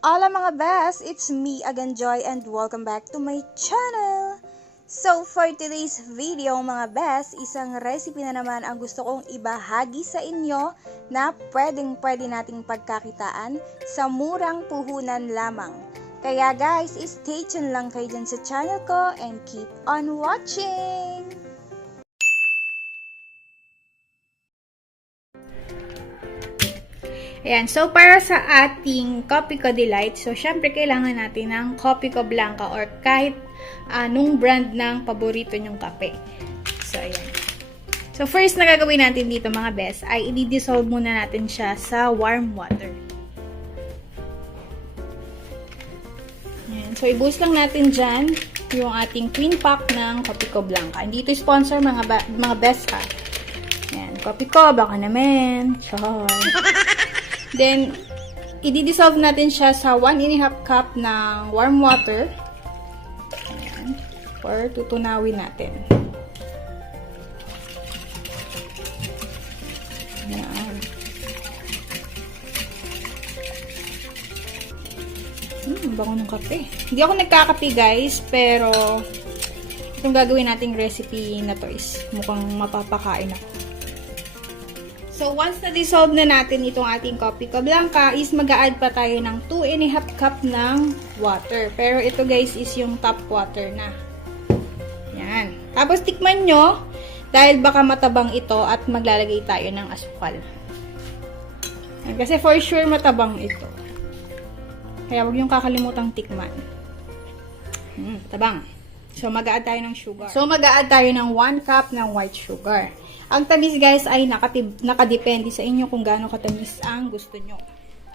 Hola mga best! It's me again, Joy, and welcome back to my channel! So, for today's video mga best, isang recipe na naman ang gusto kong ibahagi sa inyo na pwedeng pwede nating pagkakitaan sa murang puhunan lamang. Kaya guys, stay tuned lang kayo dyan sa channel ko and keep on watching! Ayan, so para sa ating Coffee Co Delight, so syempre kailangan natin ng Coffee Co Blanca or kahit anong brand ng paborito nyong kape. So, ayan. So, first na gagawin natin dito mga best, ay i-dissolve muna natin siya sa warm water. Ayan. So, ibuhos lang natin dyan yung ating twin pack ng Coffee Co Blanca. Hindi ito sponsor mga, mga best ha. Ayan, Coffee Co, baka naman. Char. Then, i-dissolve natin siya sa 1 and a half cup ng warm water. Ayan. Or tutunawin natin. Hmm, bango ng kape. Hindi ako nagkakape guys, pero itong gagawin nating recipe na to is mukhang mapapakain ako. So, once na-dissolve na natin itong ating coffee co blanca, is mag add pa tayo ng 2 and a half cup ng water. Pero ito guys is yung top water na. Yan. Tapos tikman nyo, dahil baka matabang ito at maglalagay tayo ng asukal. Kasi for sure matabang ito. Kaya huwag yung kakalimutang tikman. Hmm, tabang. So, mag-add tayo ng sugar. So, mag-add tayo ng 1 cup ng white sugar. Ang tamis, guys, ay nakatib nakadepende sa inyo kung gaano katamis ang gusto nyo.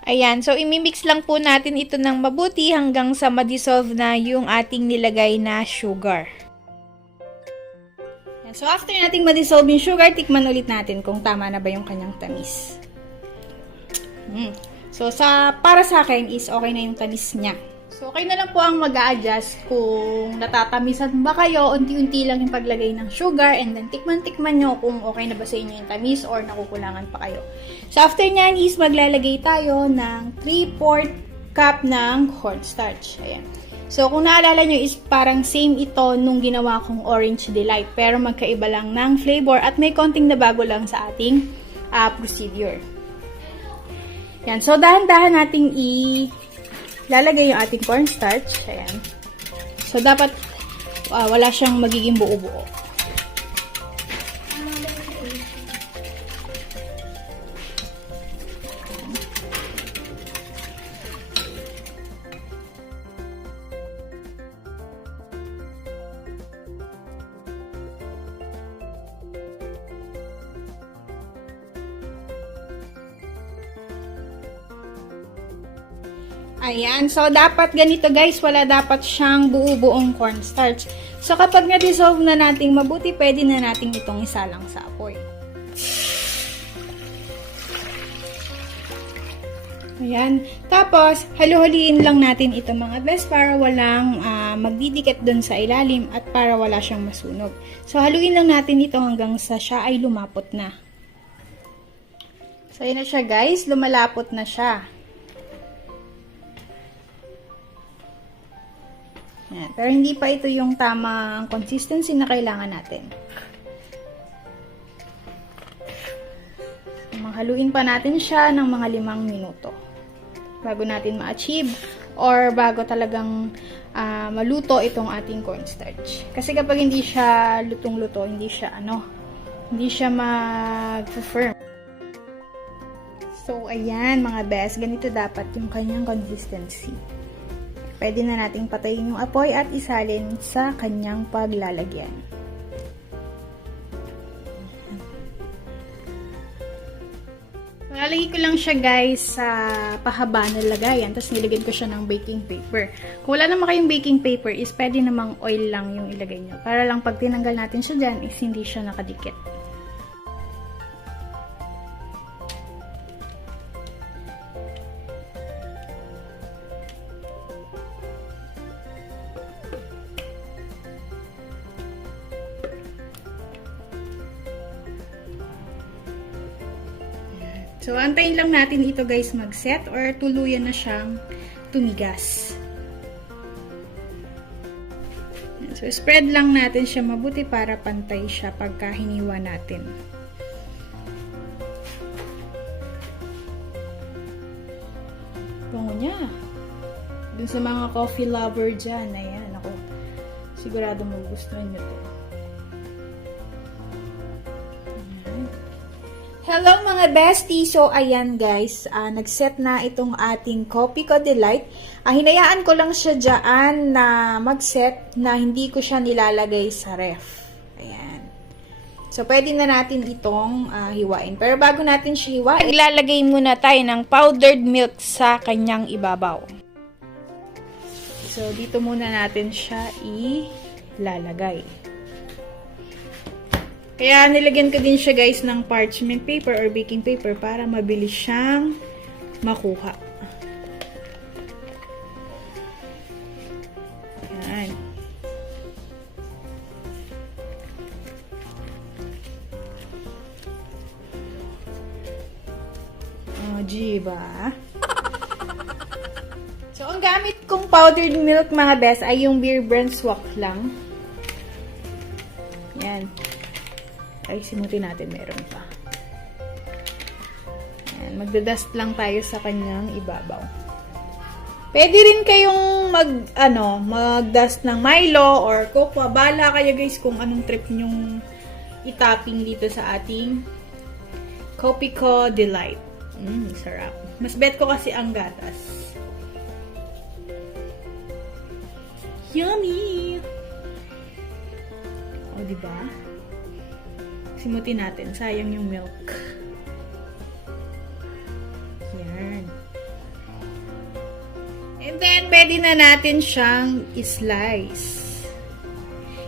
Ayan, so imimix lang po natin ito ng mabuti hanggang sa ma-dissolve na yung ating nilagay na sugar. So, after nating ma-dissolve yung sugar, tikman ulit natin kung tama na ba yung kanyang tamis. Hmm. So, sa, para sa akin is okay na yung tamis niya. So, kayo na lang po ang mag adjust kung natatamisan ba kayo, unti-unti lang yung paglagay ng sugar, and then tikman-tikman nyo kung okay na ba sa inyo yung tamis or nakukulangan pa kayo. So, after nyan is maglalagay tayo ng 3-4 cup ng cornstarch. Ayan. So, kung naalala nyo is parang same ito nung ginawa kong orange delight, pero magkaiba lang ng flavor at may konting nabago lang sa ating uh, procedure. Yan. So, dahan-dahan nating i lalagay yung ating cornstarch. Ayan. So, dapat uh, wala siyang magiging buo-buo. Ayan. So, dapat ganito guys. Wala dapat siyang buo-buong cornstarch. So, kapag na-dissolve na nating mabuti, pwede na nating itong isalang sa apoy. Ayan. Tapos, halu-haluin lang natin ito mga best para walang uh, magdidikit doon sa ilalim at para wala siyang masunog. So, haluin lang natin ito hanggang sa siya ay lumapot na. So, ayan na siya guys. Lumalapot na siya. Yan. Pero hindi pa ito yung tamang consistency na kailangan natin. Manghaluin pa natin siya ng mga limang minuto bago natin ma-achieve or bago talagang uh, maluto itong ating cornstarch. Kasi kapag hindi siya lutong-luto, hindi siya ano, hindi siya mag-firm. So, ayan mga best, ganito dapat yung kanyang consistency. Pwede na nating patayin yung apoy at isalin sa kanyang paglalagyan. Lalagay ko lang siya guys sa pahaba na lagayan. Tapos nilagyan ko siya ng baking paper. Kung wala naman kayong baking paper is pwede namang oil lang yung ilagay nyo. Para lang pag tinanggal natin siya dyan is hindi siya nakadikit. So, antayin lang natin ito guys mag-set or tuluyan na siyang tumigas. So, spread lang natin siya mabuti para pantay siya pagka hiniwa natin. Bango niya. Dun sa mga coffee lover dyan, ayan, ako. Sigurado magugustuhan nyo to. Hello mga besties! So, ayan guys, ah, nag-set na itong ating Coffee Ko Delight. Ah, hinayaan ko lang siya dyan na mag-set na hindi ko siya nilalagay sa ref. Ayan. So, pwede na natin itong ah, hiwain. Pero bago natin siya hiwain, Naglalagay muna tayo ng powdered milk sa kanyang ibabaw. So, dito muna natin siya ilalagay. Kaya nilagyan ko din siya guys ng parchment paper or baking paper para mabilis siyang makuha. Yan. Oh, diba? So, ang gamit kong powdered milk mga best ay yung Beer Brand Swak lang. Yan. Ay, simutin natin. Meron pa. Yan. Magdadust lang tayo sa kanyang ibabaw. Pwede rin kayong mag, ano, mag-dust ng Milo or Cocoa. Bala kayo guys kung anong trip nyong itapping dito sa ating Copico Delight. Mmm, sarap. Mas bet ko kasi ang gatas. Yummy! O, di ba? Simutin natin. Sayang yung milk. Yan. And then, pwede na natin siyang slice.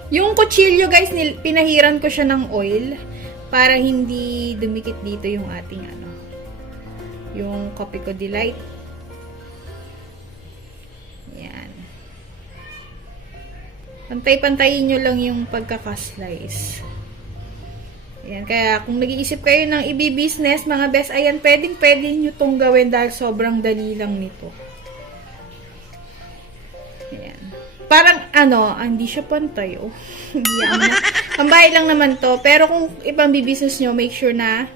Yung kutsilyo, guys, pinahiran ko siya ng oil para hindi dumikit dito yung ating ano, yung Coffee Ko Delight. Yan. Pantay-pantayin nyo lang yung pagkakaslice. Ayan, kaya kung nag-iisip kayo ng ibi-business, mga best, ayan, pwedeng pwede nyo tong gawin dahil sobrang dali lang nito. Ayan. Parang, ano, ah, hindi siya pantay, oh. Pambahay lang naman to. Pero kung ibang business nyo, make sure na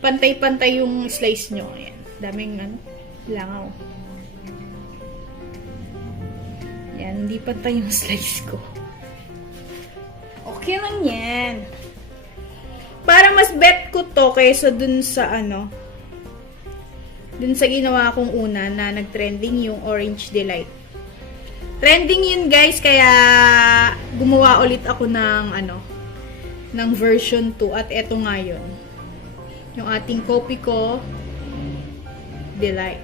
pantay-pantay yung slice nyo. Ayan. Daming, ano, langaw. Yan, hindi pantay yung slice ko. Okay lang yan. Para mas bet ko to kaysa dun sa ano, dun sa ginawa kong una na nag-trending yung Orange Delight. Trending yun guys, kaya gumawa ulit ako ng ano, ng version 2 at eto nga yun. Yung ating copy ko, Delight.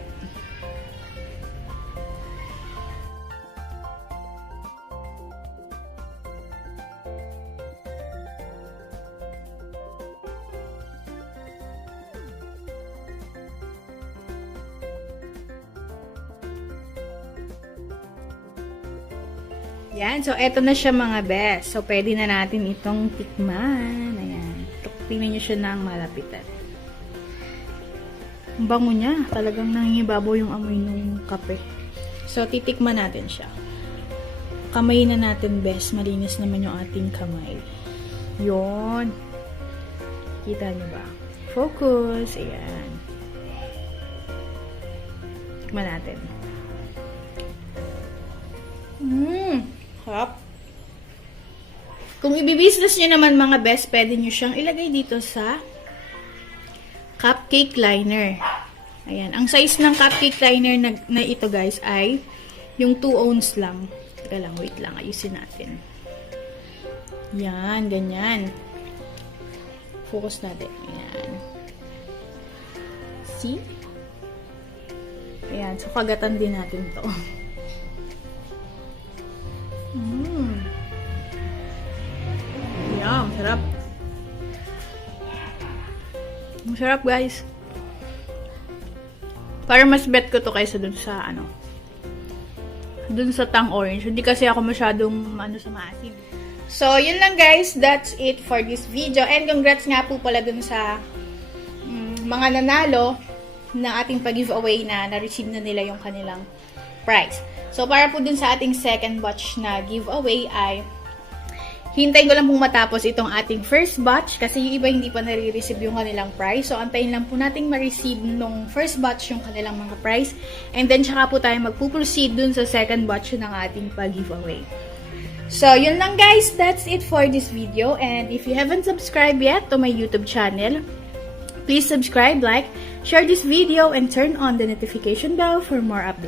Yan. So, eto na siya mga best. So, pwede na natin itong tikman. Ayan. Tingnan nyo siya ng malapitan. Ang bango niya. Talagang nangingibabaw yung amoy ng kape. So, titikman natin siya. Kamay na natin best. Malinis naman yung ating kamay. Yon. Kita nyo ba? Focus. Ayan. Tikman natin. Mmm. Harap. Kung ibibusiness nyo naman mga best, pwede nyo siyang ilagay dito sa cupcake liner. Ayan. Ang size ng cupcake liner na, na ito guys ay yung 2 ounce lang. Teka lang, wait lang. Ayusin natin. Yan, ganyan. Focus natin. Ayan. See? Ayan. So, kagatan din natin to. Masarap, guys. Para mas bet ko to kaysa dun sa, ano, dun sa tang orange. Hindi kasi ako masyadong, ano, sa maasim. So, yun lang, guys. That's it for this video. And congrats nga po pala dun sa mm, mga nanalo na ating pag-giveaway na na-receive na nila yung kanilang prize. So, para po dun sa ating second batch na giveaway ay hintayin ko lang pong matapos itong ating first batch kasi yung iba hindi pa nare-receive yung kanilang prize. So, antayin lang po nating ma-receive nung first batch yung kanilang mga prize. And then, tsaka po tayo magpuproceed dun sa second batch ng ating pag-giveaway. So, yun lang guys. That's it for this video. And if you haven't subscribed yet to my YouTube channel, please subscribe, like, share this video, and turn on the notification bell for more updates.